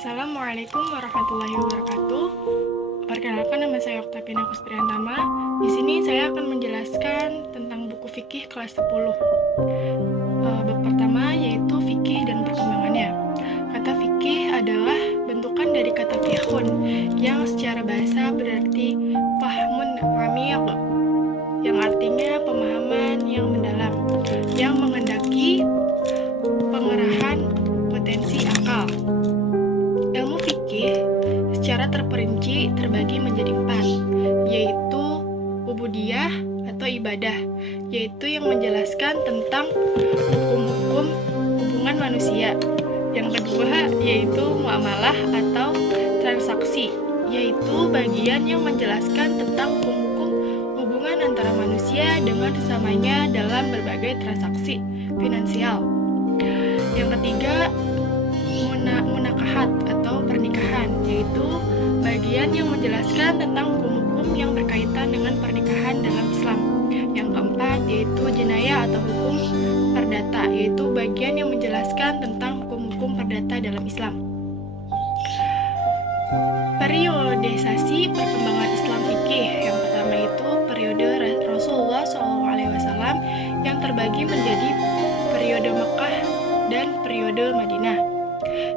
Assalamualaikum warahmatullahi wabarakatuh. Perkenalkan, nama saya Oktavina Kuspriantama. Di sini saya akan menjelaskan tentang buku fikih kelas 10. Bab pertama yaitu fikih dan perkembangannya. Kata fikih adalah bentukan dari kata fiqhun yang secara bahasa berarti fahmun amiq, yang artinya pemahaman yang mendalam, yang menghendaki pengerahan potensi akal. Ilmu fikih secara terperinci terbagi menjadi 4, yaitu ubudiyah atau ibadah, yaitu yang menjelaskan tentang hukum-hukum hubungan manusia. Yang kedua yaitu muamalah atau transaksi, yaitu bagian yang menjelaskan tentang hukum-hukum hubungan antara manusia dengan sesamanya dalam berbagai transaksi finansial. Yang ketiga, munakahat atau pernikahan, yaitu bagian yang menjelaskan tentang hukum-hukum yang berkaitan dengan pernikahan dalam Islam. Yang keempat yaitu jenayah atau hukum perdata, yaitu bagian yang menjelaskan tentang hukum-hukum perdata dalam Islam. Periodisasi perkembangan Islam fikih, yang pertama itu periode Rasulullah SAW yang terbagi menjadi periode Mekah dan periode Madinah.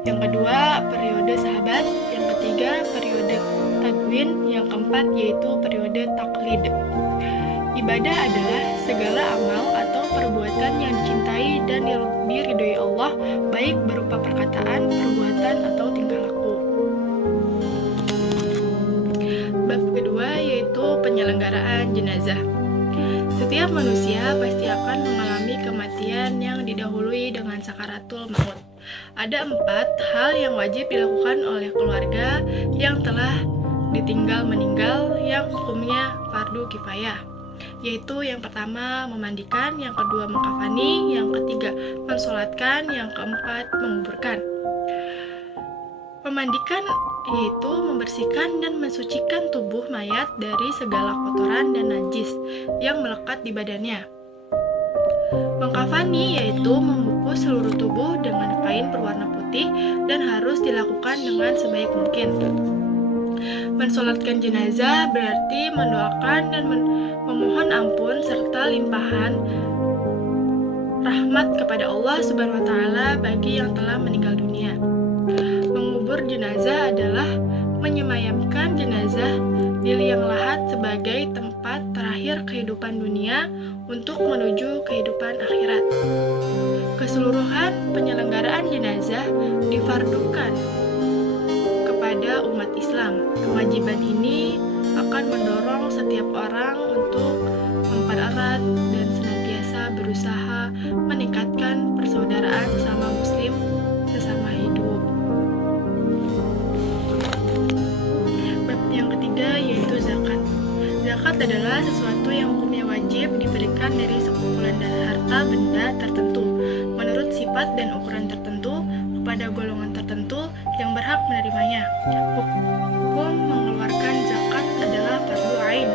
Yang kedua, periode sahabat. Yang ketiga, periode tadwin. Yang keempat, yaitu periode taklid. Ibadah adalah segala amal atau perbuatan yang dicintai dan diridhoi Allah, baik berupa perkataan, perbuatan, atau tingkah laku. Bab kedua yaitu penyelenggaraan jenazah. Setiap manusia pasti akan mengalami kematian yang didahului dengan sakaratul maut. Ada 4 hal yang wajib dilakukan oleh keluarga yang telah ditinggal meninggal, yang hukumnya fardu kifayah, yaitu yang pertama memandikan, yang kedua mengkafani, yang ketiga mensolatkan, yang keempat menguburkan. Memandikan yaitu membersihkan dan mensucikan tubuh mayat dari segala kotoran dan najis yang melekat di badannya. Mengkafani yaitu membungkus seluruh tubuh dengan kain berwarna putih dan harus dilakukan dengan sebaik mungkin. Mensolatkan jenazah berarti mendoakan dan memohon ampun serta limpahan rahmat kepada Allah Subhanahu wa taala bagi yang telah meninggal dunia. Mengubur jenazah adalah menyemayamkan jenazah di liang lahat sebagai tempat terakhir kehidupan dunia untuk menuju kehidupan akhirat. Keseluruhan penyelenggaraan jenazah difardukan kepada umat Islam. Kewajiban ini akan mendorong setiap orang untuk mempererat dan senantiasa berusaha meningkatkan persaudaraan sesama muslim, sesama hidup. Bab yang ketiga yaitu zakat. Zakat adalah sesuatu yang hukumnya wajib diberikan dari sekumpulan harta benda tertentu menurut sifat dan ukuran tertentu kepada golongan tertentu yang berhak menerimanya. Hukum mengeluarkan zakat adalah fardu ain.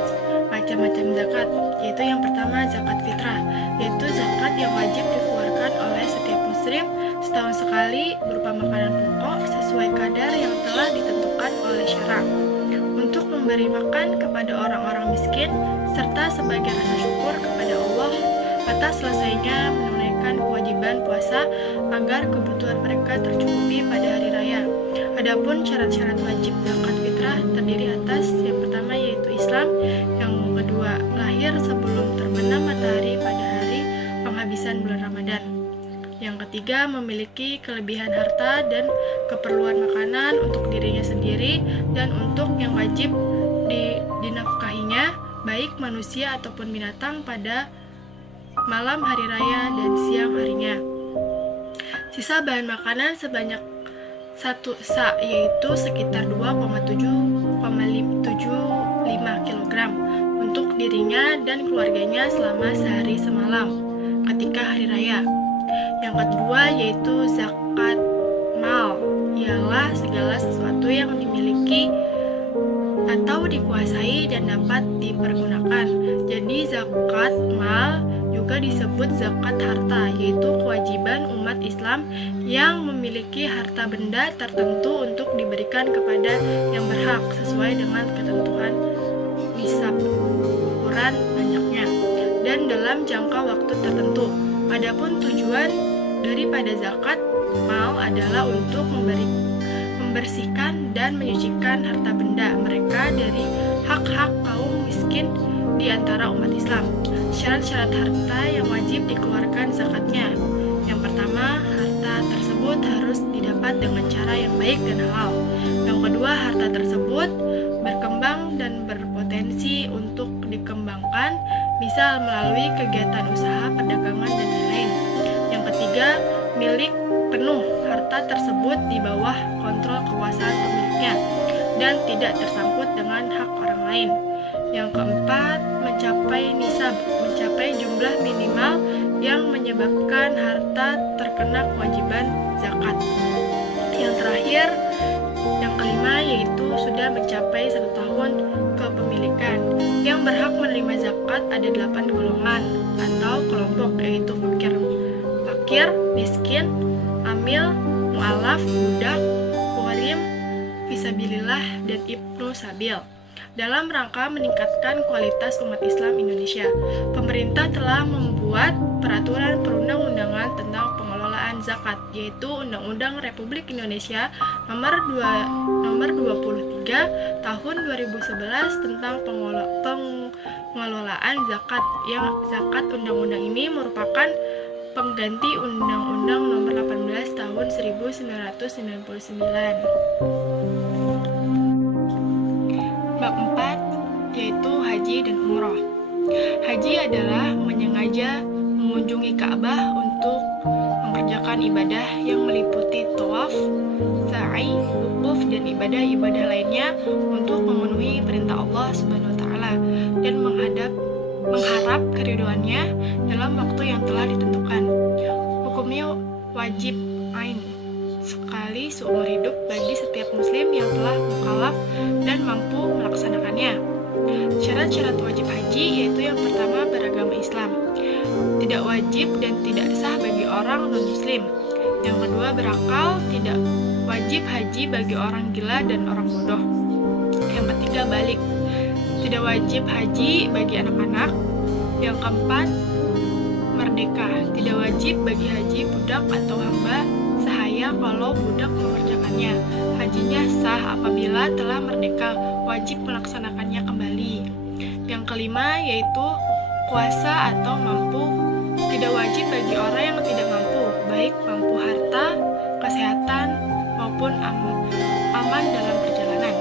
Macam-macam zakat, yaitu yang pertama zakat fitrah, yaitu zakat yang wajib dikeluarkan oleh setiap muslim setahun sekali berupa makanan pokok sesuai kadar yang telah ditentukan oleh syara, untuk memberi makan kepada orang-orang miskin serta sebagai rasa syukur kepada Allah atas selesainya menunaikan kewajiban puasa agar kebutuhan mereka tercukupi pada hari raya. Adapun syarat-syarat wajib zakat fitrah terdiri atas yang pertama yaitu Islam, yang kedua lahir sebelum terbenam matahari pada hari penghabisan bulan Ramadan, yang ketiga memiliki kelebihan harta dan keperluan makanan untuk dirinya sendiri dan untuk yang wajib dinafkahinya, baik manusia ataupun binatang, pada malam hari raya dan siang harinya. Sisa bahan makanan sebanyak 1 sa, yaitu sekitar 2,75 kg untuk dirinya dan keluarganya selama sehari semalam ketika hari raya. Yang kedua yaitu zakat mal, ialah segala sesuatu yang dimiliki atau dikuasai dan dapat dipergunakan. Jadi zakat mal juga juga disebut zakat harta, yaitu kewajiban umat Islam yang memiliki harta benda tertentu untuk diberikan kepada yang berhak sesuai dengan ketentuan nisab, ukuran banyaknya, dan dalam jangka waktu tertentu. Adapun tujuan daripada zakat mal adalah untuk membersihkan dan menyucikan harta benda mereka dari hak-hak kaum miskin di antara umat Islam. Syarat-syarat harta yang wajib dikeluarkan zakatnya. Yang pertama, harta tersebut harus didapat dengan cara yang baik dan halal. Yang kedua, harta tersebut berkembang dan berpotensi untuk dikembangkan, misal melalui kegiatan usaha, perdagangan, dan lain-lain. Yang ketiga, milik penuh harta tersebut di bawah kontrol kekuasaan pemiliknya dan tidak tersangkut dengan hak orang lain. Yang keempat, mencapai nisab, mencapai jumlah minimal yang menyebabkan harta terkena kewajiban zakat. Yang terakhir, yang kelima, yaitu sudah mencapai 1 tahun kepemilikan. Yang berhak menerima zakat ada 8 golongan atau kelompok, yaitu fakir, miskin, amil, mu'alaf, budak, gharim, fisabilillah, dan ibnu sabil. Dalam rangka meningkatkan kualitas umat Islam Indonesia, pemerintah telah membuat peraturan perundang-undangan tentang pengelolaan zakat, yaitu Undang-Undang Republik Indonesia nomor 23 tahun 2011 tentang pengelolaan zakat. Yang zakat undang-undang ini merupakan pengganti Undang-Undang nomor 18 tahun 1999. Bab 4, yaitu haji dan umroh. Haji adalah menyengaja mengunjungi Ka'bah untuk mengerjakan ibadah yang meliputi tawaf, sa'i, wukuf, dan ibadah-ibadah lainnya untuk memenuhi perintah Allah Subhanahu wa taala dan mengharap keridhoannya dalam waktu yang telah ditentukan. Hukumnya wajib ain, sekali seumur hidup bagi setiap muslim yang telah mukallaf dan mampu melaksanakannya. Syarat-syarat wajib haji yaitu yang pertama, beragama Islam, tidak wajib dan tidak sah bagi orang non-muslim. Yang kedua, berakal, tidak wajib haji bagi orang gila dan orang bodoh. Yang ketiga, balik, tidak wajib haji bagi anak-anak. Yang keempat, merdeka, tidak wajib bagi haji budak atau hamba sahaya kalau budak mengerjakannya. Hajinya sah apabila telah merdeka, wajib melaksanakannya kembali. Yang kelima, yaitu kuasa atau mampu, tidak wajib bagi orang yang tidak mampu, baik mampu harta, kesehatan, maupun aman dalam perjalanan.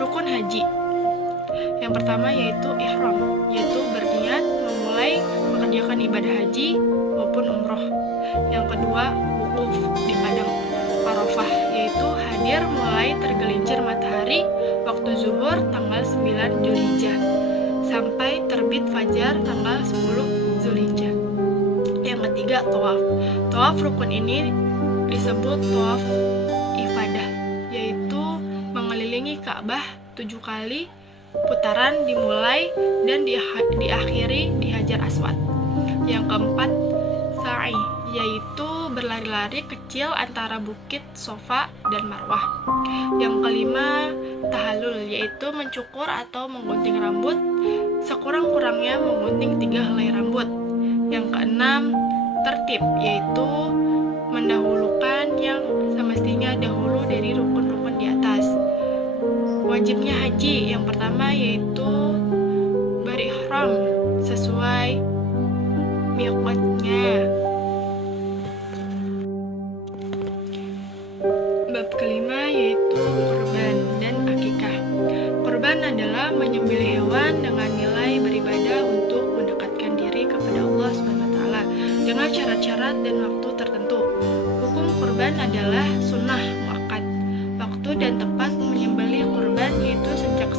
Rukun haji yang pertama yaitu ihram, yaitu berniat memulai mengerjakan ibadah haji maupun umroh. Yang kedua, wukuf di padang Arafah, yaitu hadir mulai tergelincir matahari waktu zuhur tanggal 9 Zulhijjah sampai terbit fajar tanggal 10 Zulhijjah. Yang ketiga, tawaf. Tawaf rukun ini disebut tawaf ifadah, yaitu mengelilingi Ka'bah 7 kali putaran dimulai dan diakhiri di Hajar Aswad. Yang keempat, sa'i, yaitu berlari-lari kecil antara bukit Sofa dan Marwah. Yang kelima, tahallul, yaitu mencukur atau menggunting rambut, sekurang-kurangnya menggunting 3 helai rambut. Yang keenam, tertib, yaitu mendahulukan yang semestinya dahulu dari rukun-rukun di atas. Wajibnya haji yang pertama yaitu berihram sesuai miqatnya. Bab kelima yaitu kurban dan akikah. Kurban adalah menyembelih hewan dengan nilai beribadah untuk mendekatkan diri kepada Allah Subhanahu wa taala dengan syarat-syarat dan waktu tertentu. Hukum kurban adalah sunnah muakkad. Waktu dan tempat menyembelih kurban yaitu sejak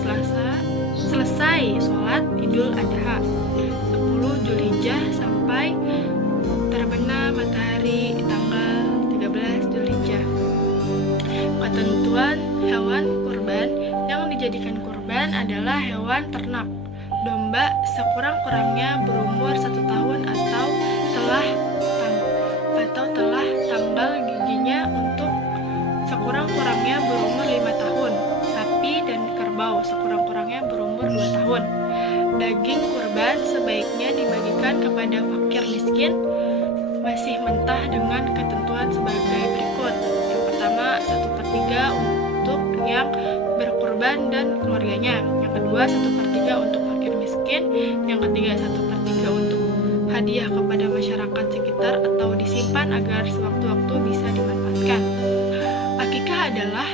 selesai sholat Idul Adha 10 Zulhijjah sampai terbenam matahari tanggal 13 Zulhijjah. Ketentuan hewan kurban yang dijadikan kurban adalah hewan ternak. Domba sekurang-kurangnya berumur 1 tahun tahun. Daging kurban sebaiknya dibagikan kepada fakir miskin masih mentah dengan ketentuan sebagai berikut. Yang pertama, 1/3 untuk yang berkurban dan keluarganya. Yang kedua, 1/3 untuk fakir miskin. Yang ketiga, 1/3 untuk hadiah kepada masyarakat sekitar atau disimpan agar sewaktu-waktu bisa dimanfaatkan. Akikah adalah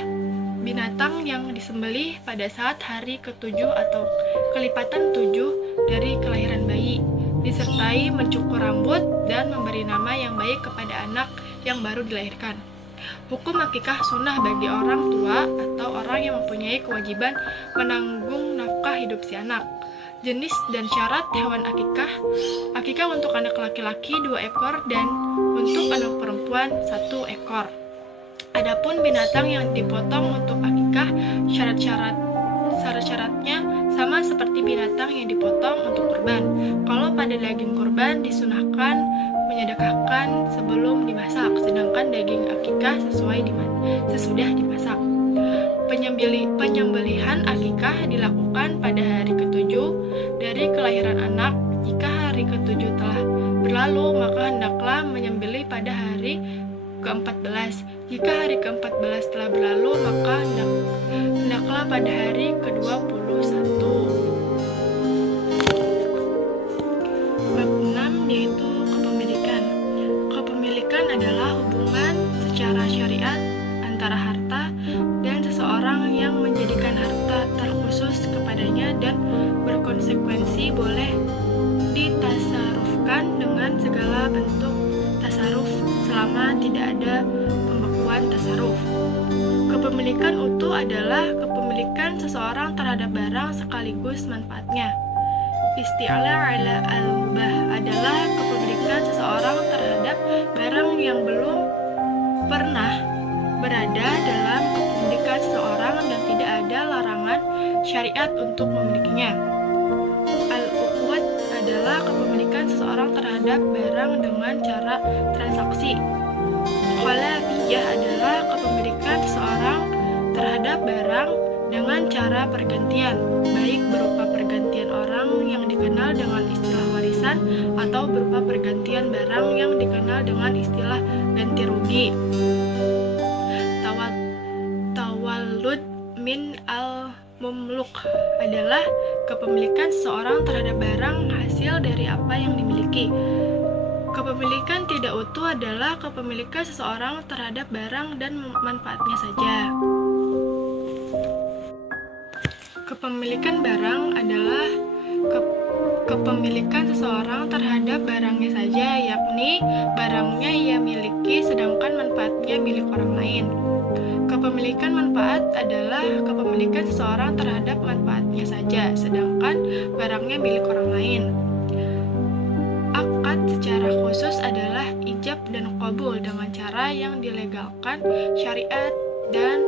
binatang yang disembelih pada saat hari ke-7 atau kelipatan 7 dari kelahiran bayi, disertai mencukur rambut dan memberi nama yang baik kepada anak yang baru dilahirkan. Hukum akikah sunnah bagi orang tua atau orang yang mempunyai kewajiban menanggung nafkah hidup si anak. Jenis dan syarat hewan akikah. Akikah untuk anak laki-laki 2 ekor dan untuk anak perempuan 1 ekor. Adapun binatang yang dipotong untuk akikah, syarat-syaratnya sama seperti binatang yang dipotong untuk kurban. Kalau pada daging kurban disunahkan menyedekahkan sebelum dimasak, sedangkan daging akikah sesudah dimasak. Penyembelihan akikah dilakukan pada hari ke-7 dari kelahiran anak. Jika hari ke-7 telah berlalu, maka hendaklah menyembelih pada hari ke-14. Jika hari ke-14 telah berlalu, maka hendaklah pada hari ke-21. Bab 6 yaitu kepemilikan. Kepemilikan adalah hubungan secara syariat antara harta dan seseorang yang menjadikan harta terkhusus kepadanya dan berkonsekuensi boleh ditasarufkan dengan segala bentuk tasaruf selama tidak ada pembekuan tasaruf. Kepemilikan utuh adalah kepemilikan seseorang terhadap barang sekaligus manfaatnya. Isti'la ala al-mubah adalah kepemilikan seseorang terhadap barang yang belum pernah berada dalam kepemilikan seseorang dan tidak ada larangan syariat untuk memilikinya. Al-uqwat adalah kepemilikan seseorang terhadap barang dengan cara transaksi. Khalafiyah adalah kepemilikan seseorang terhadap barang dengan cara pergantian, baik berupa pergantian orang yang dikenal dengan istilah warisan atau berupa pergantian barang yang dikenal dengan istilah ganti rugi. Tawallud min al-mumluk adalah kepemilikan seseorang terhadap barang hasil dari apa yang dimiliki. Kepemilikan tidak utuh adalah kepemilikan seseorang terhadap barang dan manfaatnya saja. Kepemilikan barang adalah kepemilikan seseorang terhadap barangnya saja, yakni barangnya ia miliki sedangkan manfaatnya milik orang lain. Kepemilikan manfaat adalah kepemilikan seseorang terhadap manfaatnya saja, sedangkan barangnya milik orang lain. Akad secara khusus adalah ijab dan qabul dengan cara yang dilegalkan syariat dan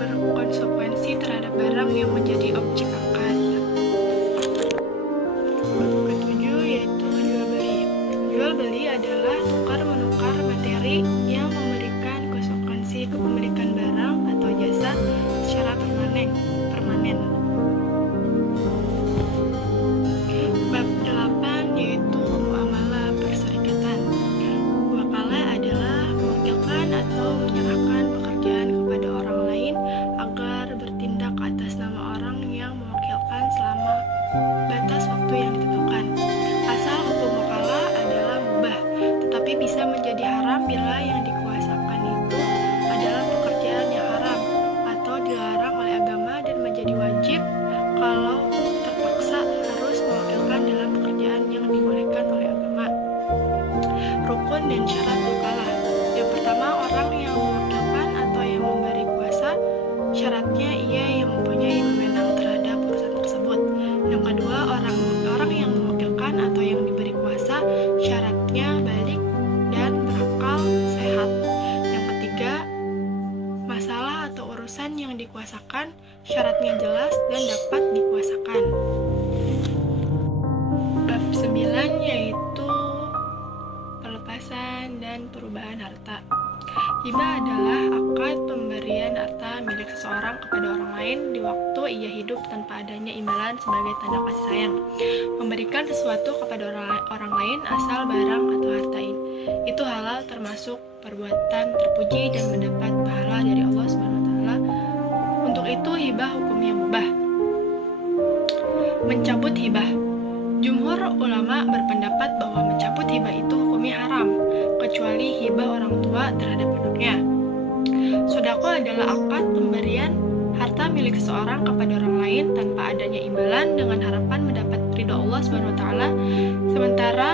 berkonsekuensi terhadap barang yang menjadi objek akad. Bab ke-7 yaitu jual beli. Jual beli adalah tukar-menukar materi yang memberikan konsekuensi kepemilikan barang atau jasa secara permanen. Bab 8 yaitu muamalah perserikatan. Wakalah adalah mewakilkan atau menyerahkan pekerjaan kepada orang lain agar bertindak atas nama orang yang mewakilkan selama batas waktu yang ditentukan. Asal hukum wakalah adalah mubah, tetapi bisa menjadi haram bila yang dikuasakan itu adalah pekerjaan yang haram atau dilarang oleh agama dan menjadi wajib kalau terpaksa harus mewakilkan dalam pekerjaan yang dibolehkan oleh agama. Rukun dan syarat wakalah. Yang pertama, orang yang mewakilkan atau yang memberi kuasa, syaratnya ia yang mempunyai wewenang terhadap urusan tersebut. Yang kedua, orang yang mewakilkan atau yang diberi kuasa, syaratnya balik dan berakal sehat. Yang ketiga, masalah atau urusan yang dikuasakan, syaratnya jelas dan dapat dikuasakan. Bab 9 yaitu pelepasan dan perubahan harta. Hibah adalah akad pemberian harta milik seseorang kepada orang lain di waktu ia hidup tanpa adanya imbalan sebagai tanda kasih sayang. Memberikan sesuatu kepada orang lain asal barang atau harta itu halal, termasuk perbuatan terpuji dan mendapat pahala dari Allah Subhanahu wa taala. Untuk itu hibah hukumnya mubah. Mencabut hibah. Jumhur ulama berpendapat bahwa mencabut hibah itu hukumnya haram, kecuali hibah orang tua terhadap anaknya. Sedekah adalah akad pemberian harta milik seseorang kepada orang lain tanpa adanya imbalan dengan harapan mendapat ridho Allah Subhanahu wa taala. Sementara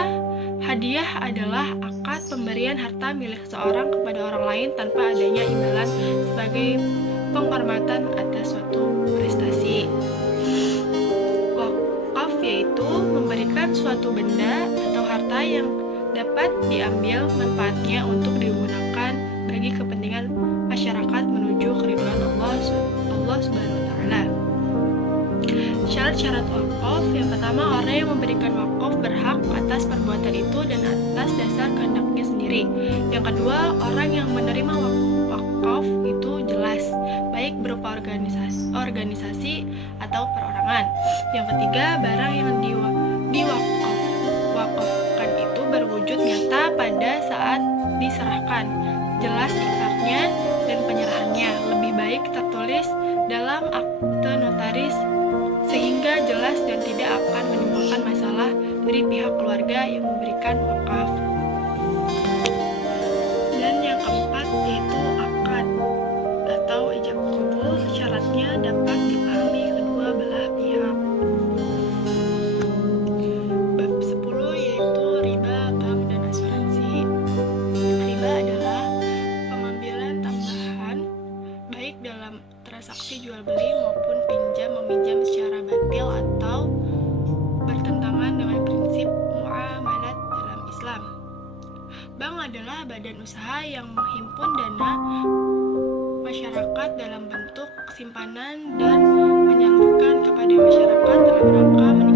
hadiah adalah akad pemberian harta milik seseorang kepada orang lain tanpa adanya imbalan sebagai penghormatan atas suatu prestasi. Wakaf yaitu memberikan suatu benda atau harta yang dapat diambil manfaatnya untuk digunakan bagi kepentingan masyarakat menuju keridhaan Allah Subhanahu wa taala. Syarat-syarat wakaf. Yang pertama, orang yang memberikan wakaf berhak atas perbuatan itu dan atas dasar kehendaknya sendiri. Yang kedua, orang yang menerima wakaf itu jelas, baik berupa organisasi atau perorangan. Yang ketiga, barang yang diwakafkan itu berwujud nyata pada saat diserahkan, jelas ikrarnya dan penyerahannya, lebih baik tertulis dalam akte notaris sehingga jelas dan tidak akan menimbulkan masalah dari pihak keluarga yang memberikan wakaf. Dan yang keempat yaitu akad atau ijab qabul. Syaratnya dapat dipahami kedua belah pihak. Bab 10 yaitu riba, bank, dan asuransi. Riba adalah pengambilan tambahan baik dalam transaksi jual beli maupun pinjam meminjam secara batil atau bertentangan dengan prinsip muamalat dalam Islam. Bank adalah badan usaha yang menghimpun dana masyarakat dalam bentuk simpanan dan menyalurkan kepada masyarakat dalam rangka